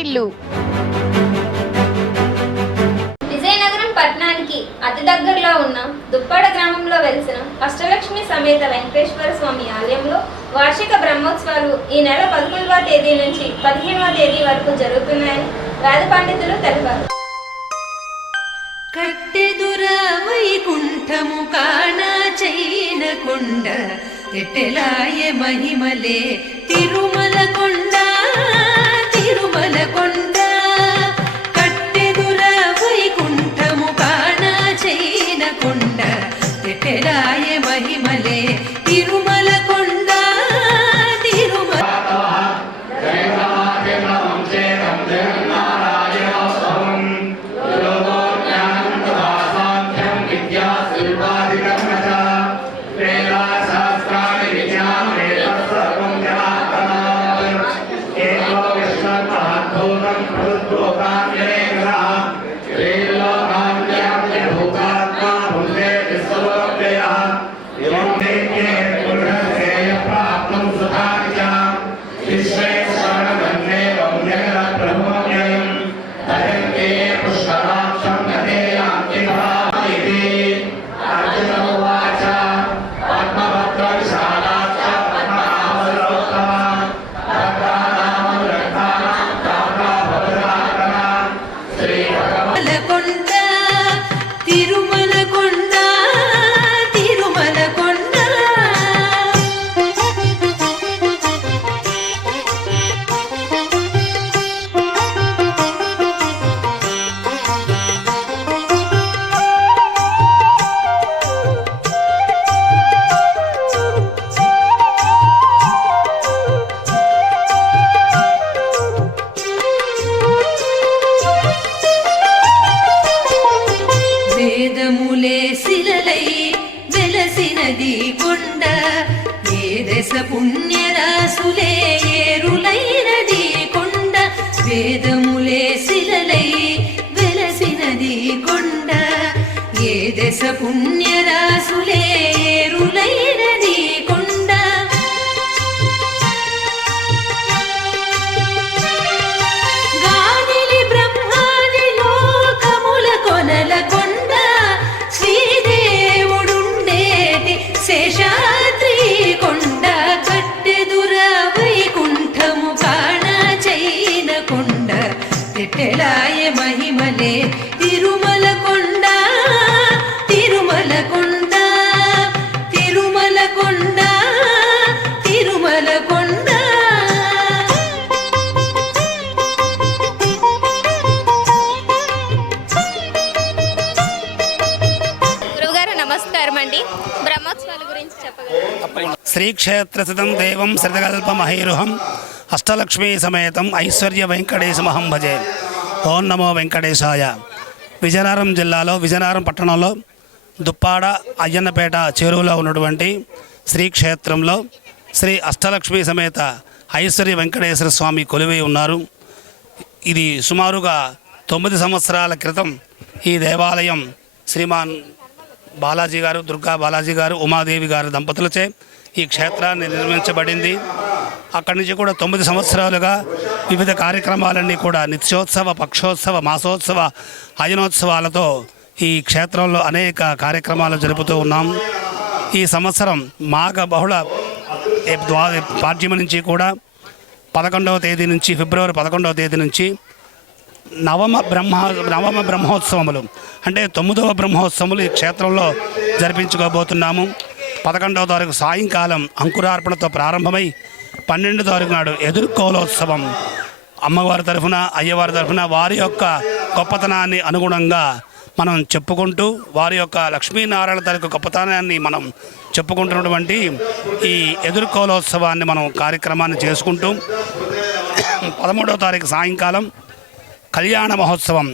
వాకిళ్ళు. విజయనగరం పట్టణానికి అతి దగ్గరలో ఉన్న దుప్పాడ గ్రామంలో వెలిసిన అష్టలక్ష్మి సమేత వెంకటేశ్వర స్వామి ఆలయంలో వార్షిక బ్రహ్మోత్సవాలు ఈ నెల 11వ తేదీ నుంచి 15వ తేదీ వరకు జరుగుతున్నాయని వేద పండితులు తెలిపారు. కట్టెదుర వైకుంఠము కానా చైన కొండ ఎట్టెలాయ మహిమలే తిరుమల కొండ తిరుమల కొండ. కట్టెదుర వైకుంఠము కానా చైన కొండ ఎట్టెలాయ మహిమలే తిరుమల కొండ తిరుమల. వేదములే శిలలై వెలసినది కొండ ఏ దశ పుణ్యరాసులే ఏరులైనది కొండ. వేదములే శిలలై వెలసినది కొండ ఏ దశ పుణ్యరాసులే ఏరులైనది కొండ. గాదిలి బ్రహ్మాది లోకముల కొనల కొండ శ్రీదేవుడుండేటి శేషాద్రి కొండ. కట్టెదుర వైకుంఠము కానా చైన కొండ ఎట్టెలాయ మహిమలే తిరుమల కొండ తిరుమల కొండ తిరుమల కొండ తిరుమల కొండ. గురుగారు నమస్కారం అండి. బ్రహ్మోత్సవాల గురించి చెప్పగలరు? శ్రీక్షేత్రస్థితం దేవం శ్రితకల్పమహైరుహం అష్టలక్ష్మీ సమేతం ఐశ్వర్య వెంకటేశమహం భజే. ఓం నమో వెంకటేశాయ. విజయనగరం జిల్లాలో విజయనగరం పట్టణంలో దుప్పాడ అయ్యన్నపేట చెరువులో ఉన్నటువంటి శ్రీక్షేత్రంలో శ్రీ అష్టలక్ష్మీ సమేత ఐశ్వర్య వెంకటేశ్వర స్వామి కొలువై ఉన్నారు. ఇది సుమారుగా 9 సంవత్సరాల క్రితం ఈ దేవాలయం శ్రీమాన్ బాలాజీ గారు, దుర్గా బాలాజీ గారు, ఉమాదేవి గారు దంపతులచే ఈ క్షేత్రాన్ని నిర్మించబడింది. అక్కడి నుంచి కూడా 9 సంవత్సరాలుగా వివిధ కార్యక్రమాలన్నీ కూడా నిత్యోత్సవ, పక్షోత్సవ, మాసోత్సవ, అయనోత్సవాలతో ఈ క్షేత్రంలో అనేక కార్యక్రమాలు జరుపుతూ ఉన్నాం. ఈ సంవత్సరం మాఘ బహుళ పాడ్యమి నుంచి కూడా 11వ తేదీ నుంచి ఫిబ్రవరి 11వ తేదీ నుంచి నవమ బ్రహ్మోత్సవములు అంటే 9వ బ్రహ్మోత్సవములు ఈ క్షేత్రంలో జరిపించుకోబోతున్నాము. 11వ తారీఖు సాయంకాలం అంకురార్పణతో ప్రారంభమై 12వ తారీఖు నాడు ఎదుర్కోలోత్సవం అమ్మవారి తరఫున, అయ్యవారి తరఫున వారి యొక్క గొప్పతనాన్ని అనుగుణంగా మనం చెప్పుకుంటూ వారి యొక్క లక్ష్మీనారాయణ తారీఖు గొప్పతనాన్ని మనం చెప్పుకుంటున్నటువంటి ఈ ఎదుర్కోలోత్సవాన్ని మనం కార్యక్రమాన్ని చేసుకుంటూ 13వ తారీఖు సాయంకాలం కళ్యాణ మహోత్సవం,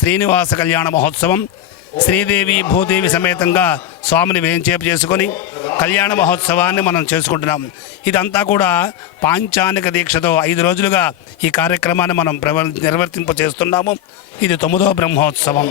శ్రీనివాస కళ్యాణ మహోత్సవం, శ్రీదేవి భూదేవి సమేతంగా స్వామిని వేంచేపు చేసుకొని కళ్యాణ మహోత్సవాన్ని మనం చేసుకుంటున్నాం. ఇదంతా కూడా పాంచానిక దీక్షతో 5 రోజులుగా ఈ కార్యక్రమాన్ని మనం నిర్వర్తింప చేస్తున్నాము. ఇది 9వ బ్రహ్మోత్సవం.